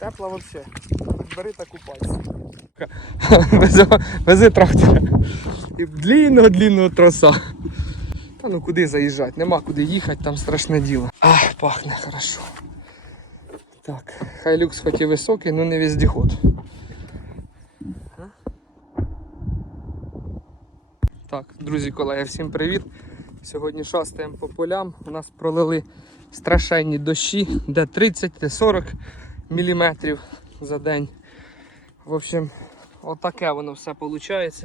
Тепла взагалі. Бери та купайся. Вези, вези. І длінного-длінного троса. Та ну куди заїжджати? Нема куди їхати, там страшне діло. Ах, пахне хорошо. Так, хай люкс хоч і високий, але не вездеход. Так, друзі, колеги, всім привіт. Сьогодні шастаємо по полям. У нас пролили страшенні дощі, де 30, де 40 мм за день. В общем, отаке воно все виходить.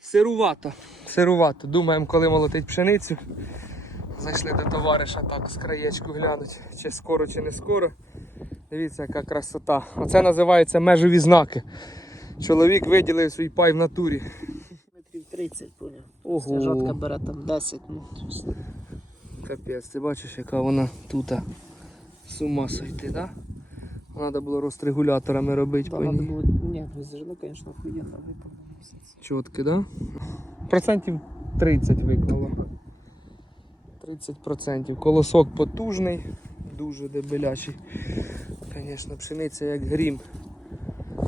Сирувато. Сирувато. Думаємо, коли молотить пшеницю. Зайшли до товариша так з краєчку глянуть, чи скоро, чи не скоро. Дивіться, яка красота. Оце називається межові знаки. Чоловік виділив свій пай в натурі. Метрів 30, поняв. Ого. Стяжатка бере там 10, ну. Капець, ти бачиш, яка вона тут. З ума сойти, да? Треба було розрегуляторами робити Да, по ній. було, ні, зерно, звісно, охуєнно виповнено все це. Чотки, да? Процентів 30 виклало. 30%. Колосок потужний, дуже дебелячий. Звісно, пшениця як грім.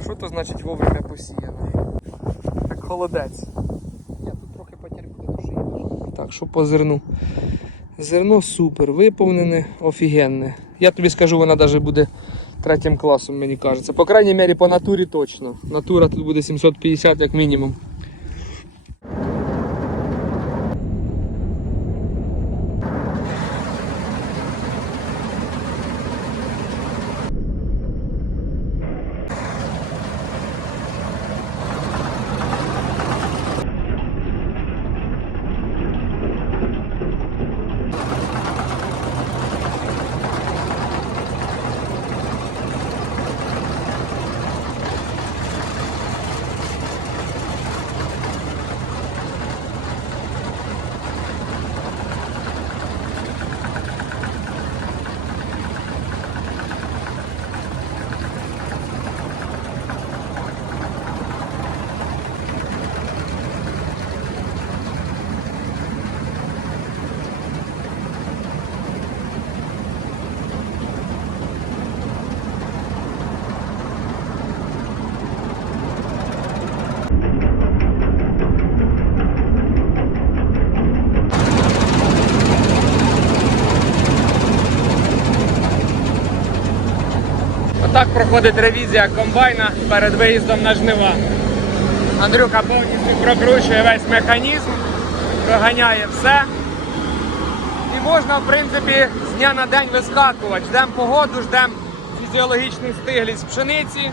Що то значить вовремя посіяний? Як холодець. Ні, тут трохи потерпіли, тому що їдеш. Так, що по зерну? Зерно супер, виповнене, офігенне. Я тобі скажу, вона навіть буде третім класом, мені кажеться. По крайній мірі по натурі точно. Натура тут буде 750 як мінімум. Отак проходить ревізія комбайна перед виїздом на жнива. Андрюха повністю прокручує весь механізм, проганяє все. І можна, в принципі, з дня на день вискакувати. Ждемо погоду, ждемо фізіологічну стиглість пшениці,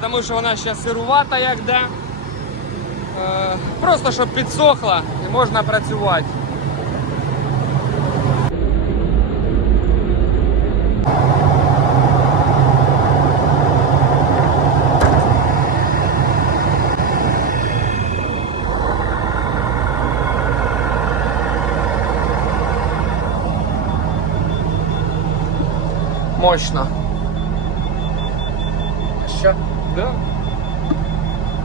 тому що вона ще сирувата як де. Е, Просто щоб підсохла і можна працювати. Мощно. Що? Да.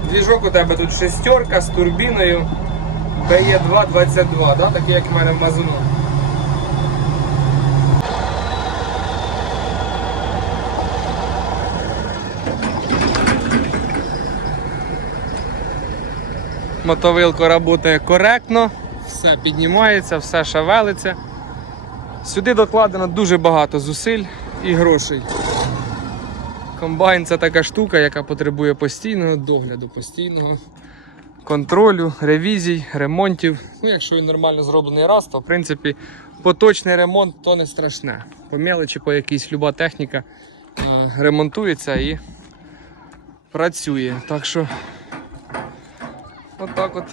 Двіжок у тебе тут шестерка з турбіною BE222, да? такий як в мене в Мазуну. Мотовилка працює коректно, все піднімається, все шевелиться. Сюди докладено дуже багато зусиль і грошей. Комбайн це така штука, яка потребує постійного догляду, постійного контролю, ревізій, ремонтів. Ну, якщо він нормально зроблений раз, то в принципі поточний ремонт то не страшне. По мелочі, по якійсь люба техніка е, ремонтується і працює. Так що отак от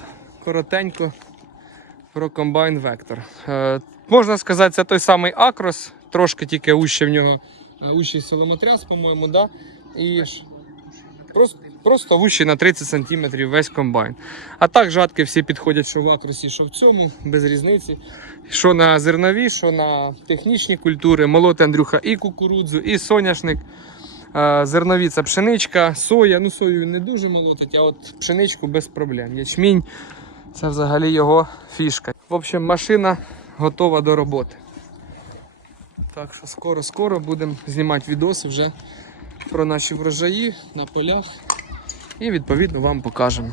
коротенько про комбайн Vector. Можна сказати, це той самий Акрос, трошки тільки уще в нього е, ущий силомотряс, по-моєму, да? і просто, просто вущий на 30 см весь комбайн. А так жатки всі підходять, що в Акросі, що в цьому, без різниці. Що на зернові, що на технічні культури. Молоти Андрюха і кукурудзу, і соняшник. Е, Зернові це пшеничка, соя. Ну, сою не дуже молотить, а от пшеничку без проблем. Ячмінь це взагалі його фішка. В общем, машина готова до роботи. Так що скоро-скоро будемо знімати відоси вже про наші врожаї на полях і відповідно вам покажемо.